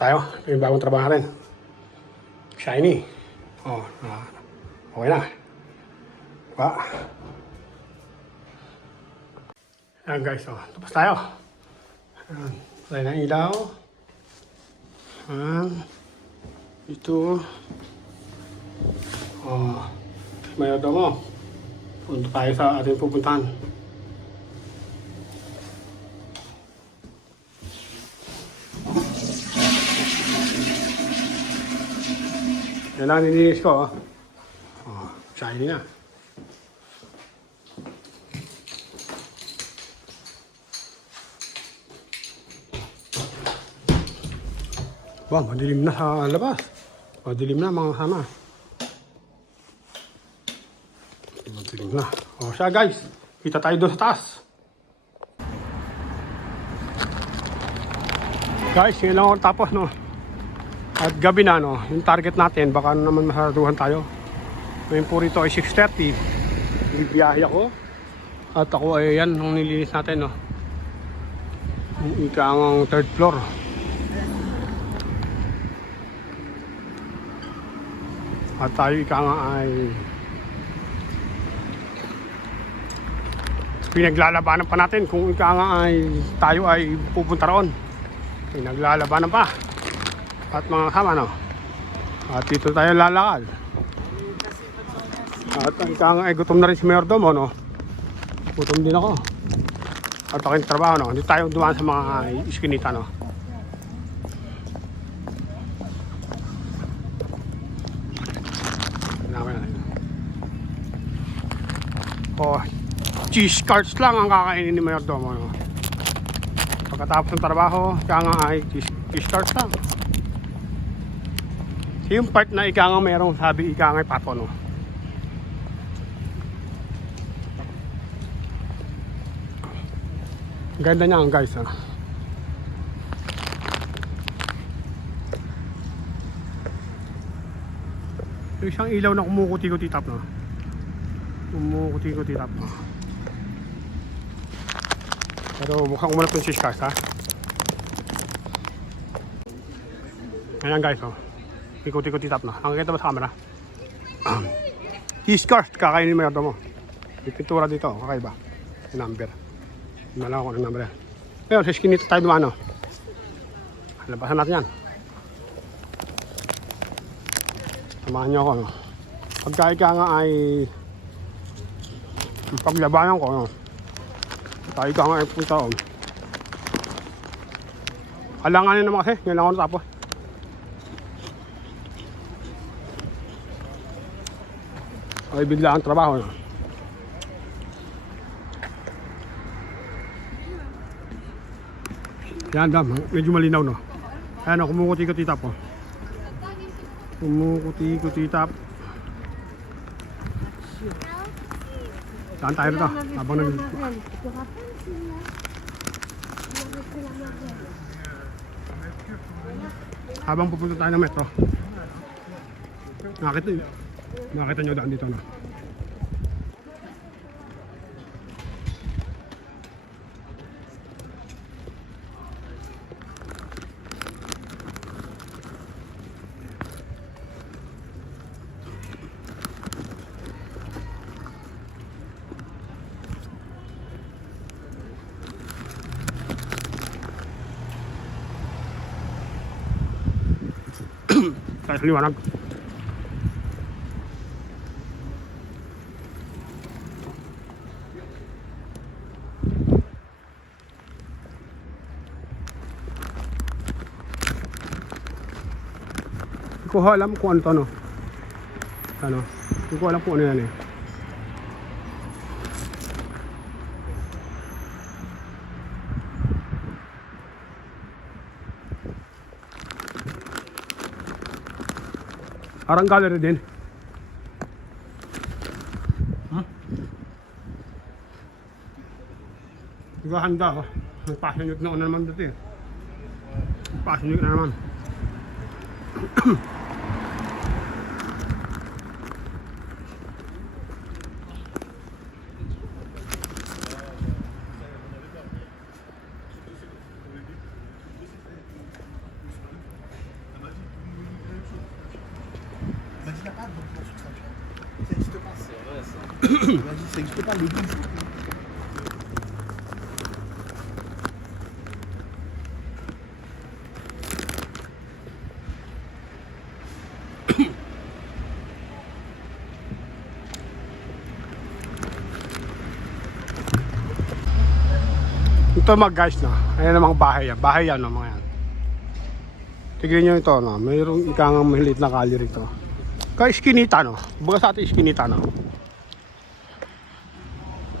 tayo. Ito yung bagong trabaho natin. Shiny. Oh, ah, okay na. Diba? Ayan guys, oh. Tapos tayo. Ayan. Play ng ilaw. Ayan. Ito. Oh. May mo. Punta tayo sa ating pupuntahan. Yan lang nilinis ko. Oh. Oh, shiny na. Wow, madilim na sa labas. Madilim na mga kasama. Madilim na. O siya guys, kita tayo doon sa taas. Guys, yun lang ako tapos no. At gabi na no, yung target natin, baka naman masaraduhan tayo. Ngayon po rito ay 6.30. Bibiyahe ako. At ako ay yan, nung nilinis natin no. Yung ika ang third floor. At tayo ika nga ay pinaglalabanan pa natin kung ika ay tayo ay pupunta roon. Pinaglalabanan pa. At mga kasama no. At dito tayo lalakad. At ang ay gutom na rin si Mayor Domo no. Gutom din ako. At aking trabaho no. Hindi tayo dumaan sa mga iskinita no. Oh, cheese carts lang ang kakainin ni Mayor Domo. No? Pagkatapos ng trabaho, kaya nga ay cheese, cheese carts lang. Yung part na ika nga merong sabi ika nga pato no. Ganda niya guys ha. Yung isang ilaw na kumukuti-kuti tap no. Kumukuti-kuti tap no. Pero mukhang umanap yung siskas ha. Ayan guys oh. Ikuti-kuti tap na. Nakikita ba sa camera? Siskas, kakainin mo yung mo. May dito, kakaiba. Yung number. Hindi lang ako ng number yan. Ngayon, sa skin nito tayo dumano. Labasan natin yan. Samahan niyo ako. No? Pagka ika nga ay paglabanan ko, no? tayo ka nga ay punta on. Alanganin naman kasi, ngayon lang ako natapos. Ay bigla ang trabaho. No? Yan dam, medyo malinaw no. Ayan o, kumukuti-kuti tap o. Kumukuti-kuti tap. Saan tayo rito? Habang nag... Habang pupunta tayo ng metro. Nakita, nakita nyo daan dito na. Tayo liwanag. Ko alam kung ano to no. Ano? Hindi ko alam kung ano yan eh. Parang gallery din. Hmm? Di ba handa ako? May passion youth na ako na naman eh. Passion youth na naman. Ito mga guys no. Ayan ang mga bahay yan. Bahay yan no, mga yan. Tignan nyo ito no. Mayroong ikangang maliit na kali rito. Kaya iskinita no. Baga sa atin iskinita no.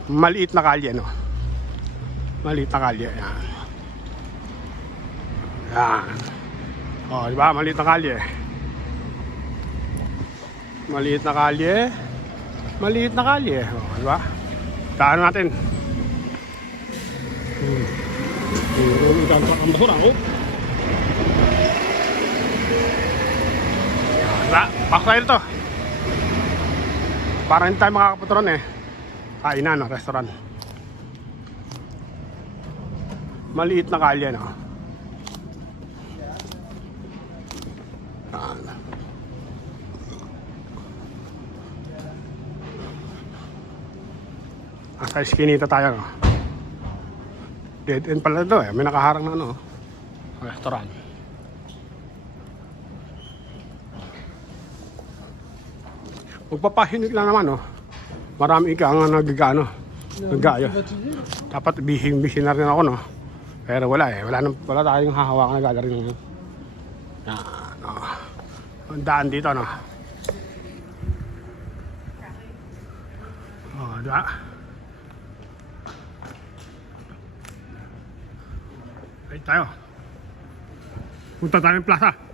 Maliit na kalye no. Maliit na kalye. Yan. Yan. O, di ba? Maliit na kalye. Maliit na kalye. Maliit na kalye. O, di ba? Daan natin. Meron ang ang basura, oh. Wala, pasok tayo dito. Para hindi tayo makakaputron eh. Kainan, no, restaurant. Maliit na kalye, no. Yan. Asa iskinita tayo, no. Dead end pala ito eh. May nakaharang na ano. Restaurant. Magpapahinig lang naman oh. Marami ka nga nagagano. Nagayo. Dapat bihing-bihin na rin ako no. Pero wala eh. Wala, nang, wala tayong hahawakan na rin ngayon. Yan. Oh. Ang daan dito no. Oh, diba? Ay tayo. Punta tayo ng plaza.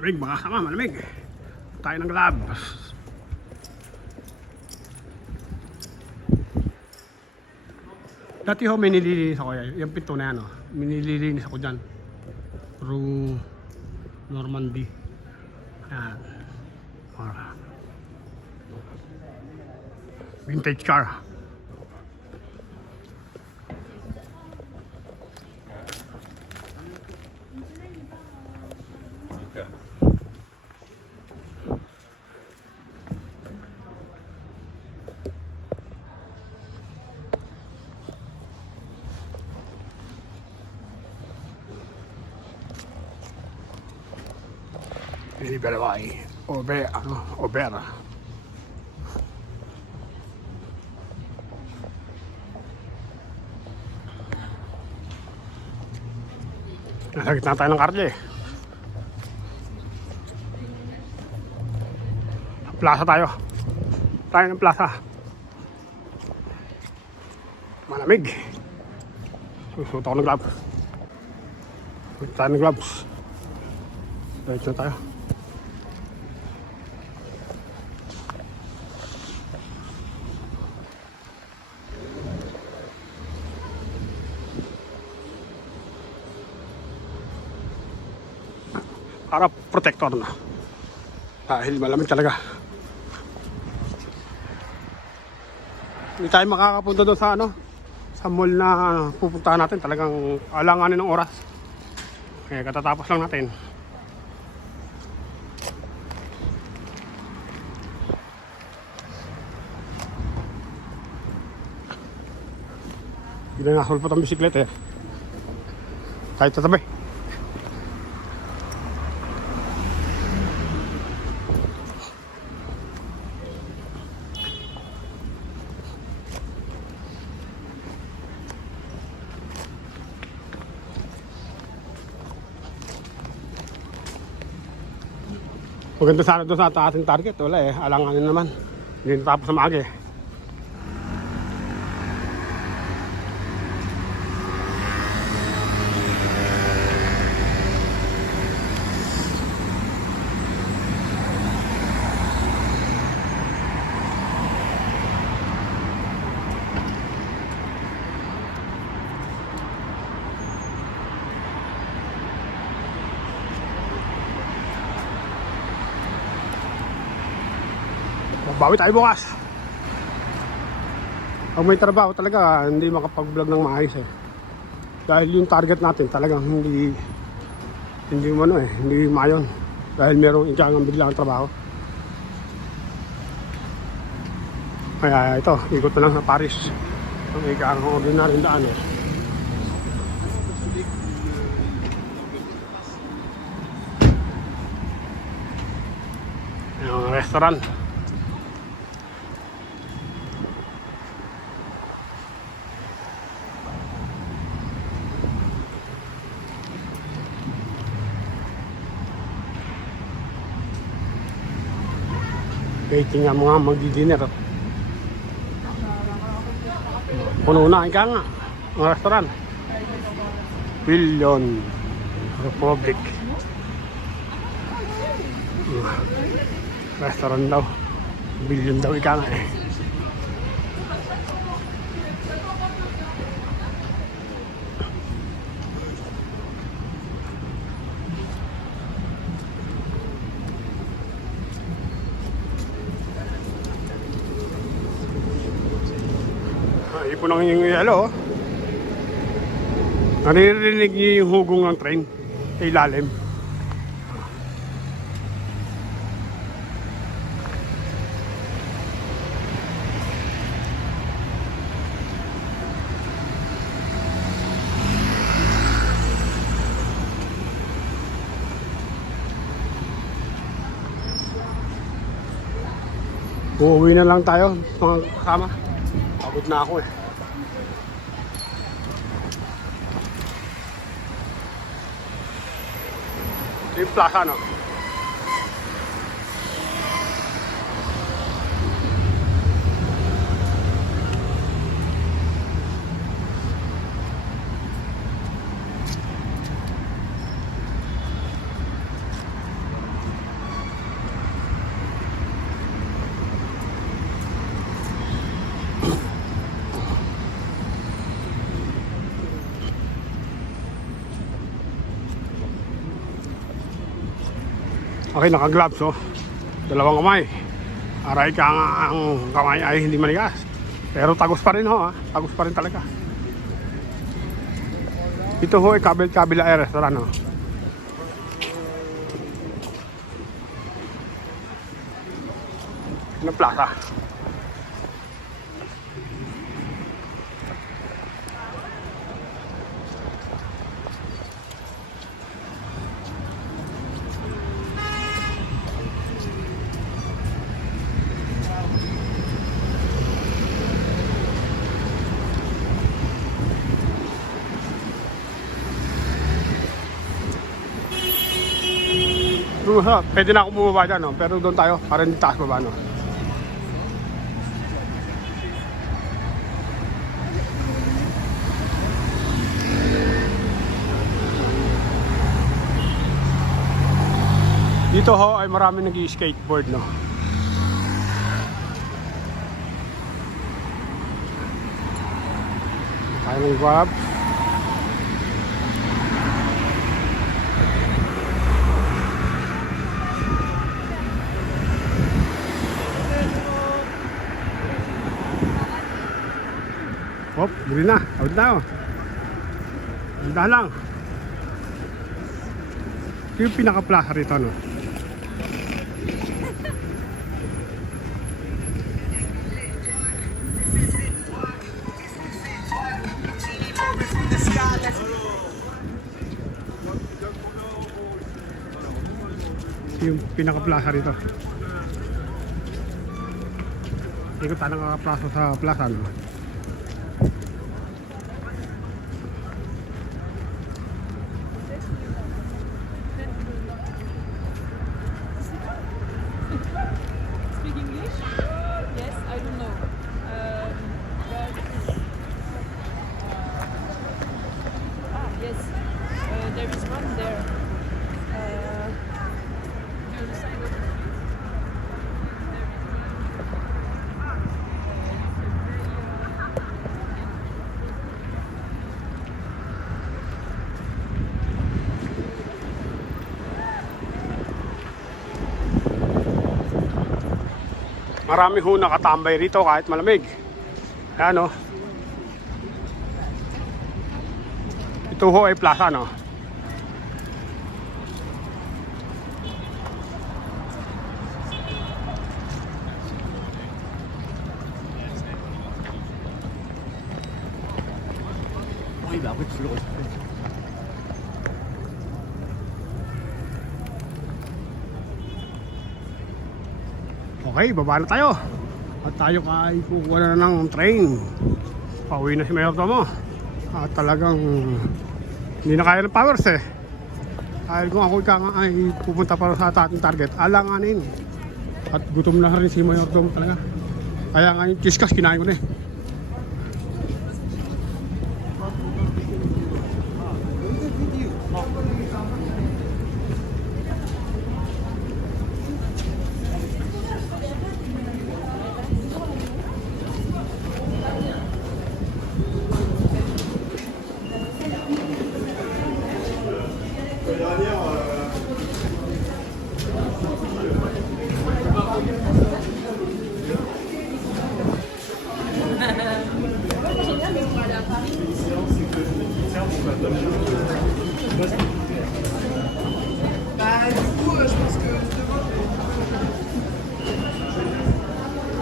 Malamig mga kasama, malamig. Tayo ng lab. Dati ho, may nililinis ako yan. Yung pinto na yan, oh. May nililinis ako dyan. Room Normandy. Ayan. Vintage car. Liberawai. Obe, ano, Obera. Nasa gitna tayo ng karye. Plaza tayo. Tayo ng plaza. Malamig. Susuot ako ng gloves. Susuot tayo ng gloves. Diretso tayo. Para protector na. Dahil malamig talaga. Hindi tayo makakapunta doon sa ano, sa mall na pupuntahan natin. Talagang alanganin ng oras. Kaya katatapos lang natin. Hindi na nasulpot ang bisikleta eh. Kahit sa tabi. Maganda sana doon sa ating target. Wala eh. Alanganin naman. Hindi natapos sa maaga Bawi tayo bukas. Pag may trabaho talaga, hindi makapag-vlog ng maayos eh. Dahil yung target natin talagang hindi hindi mo ano eh, hindi mayon. Dahil merong inkangang biglang trabaho. Kaya ito, ikot na lang sa Paris. Ang inkangang ordinary daan eh. Yung restaurant. Waiting nga mga magdi-dinner. Puno na, ika nga. Ang restaurant. Billion Republic. Restaurant daw. Billion daw ika nga eh. Ipon ang yung yelo. Naririnig niyo yung hugong ng train sa ilalim. Uuwi na lang tayo, mga kasama. Pagod na ako eh. Ito yung Okay, naka-gloves, oh. Dalawang kamay. Aray ka nga ang kamay ay hindi manigas. Pero tagos pa rin, ho, ha? Tagos pa rin talaga. Ito ho ay kabil-kabila ay restaurant, ho. Ng plaza. Sa, pwede na ako bumaba dyan, no? pero doon tayo, para hindi taas baba. No? Dito ho ay marami nag skateboard no. Tayo ng grab. Bili na. Out na oh. Handa lang. Ito yung pinaka-plaza rito, no? Yung pinaka-plaza rito. Ko tayo nakaka-plaza sa plaza, no? marami ho nakatambay rito kahit malamig. Ayan o. Ito ho ay plaza no. Ay, bakit slow? Okay, baba na tayo. At tayo ay kukuha na ng train. Pauwi na si Mayor Tomo. At talagang hindi na kaya ng powers eh. Dahil kung ako ika ay pupunta para sa ating target, alanganin. At gutom na rin si Mayor Tomo talaga. Kaya nga yung kiskas kinain ko na eh.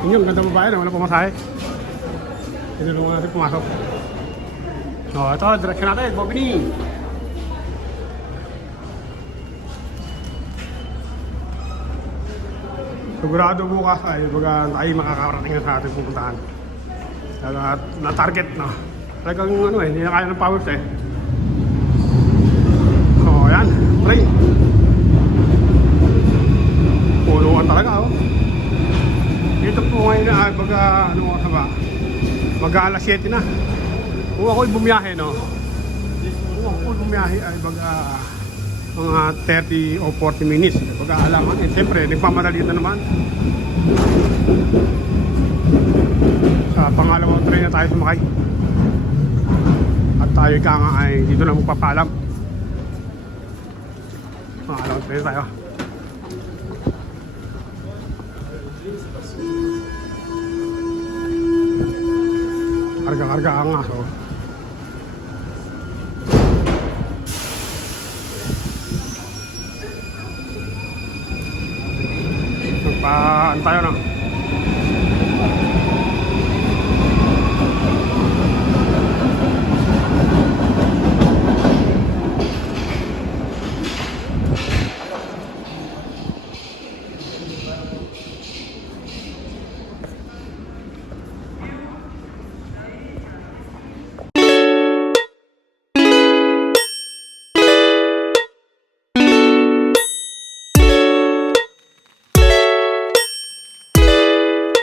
Yun yung ganda babae na wala pumasahe. Tinulungan natin pumasok. So, ito, direksyon natin, Bobini. Sigurado bukas ay baga tayo makakarating na sa ating pupuntahan. At na-target na. Talagang ano eh, hindi na kaya ng powers eh. So, ayan, play. Puluan talaga oh. Dito po baga ano oras ba? Baga alas 7 na. Kung ako'y bumiyahe no. Kung ako'y bumiyahe ay baga mga 30 o 40 minutes. Baga alaman. Eh, siyempre, nagpamadali na naman. Sa pangalawang train na tayo sumakay. At tayo ka nga ay dito na magpapalam. Pangalawang train tayo. Karga-karga ang aso. Nagpaan tayo na.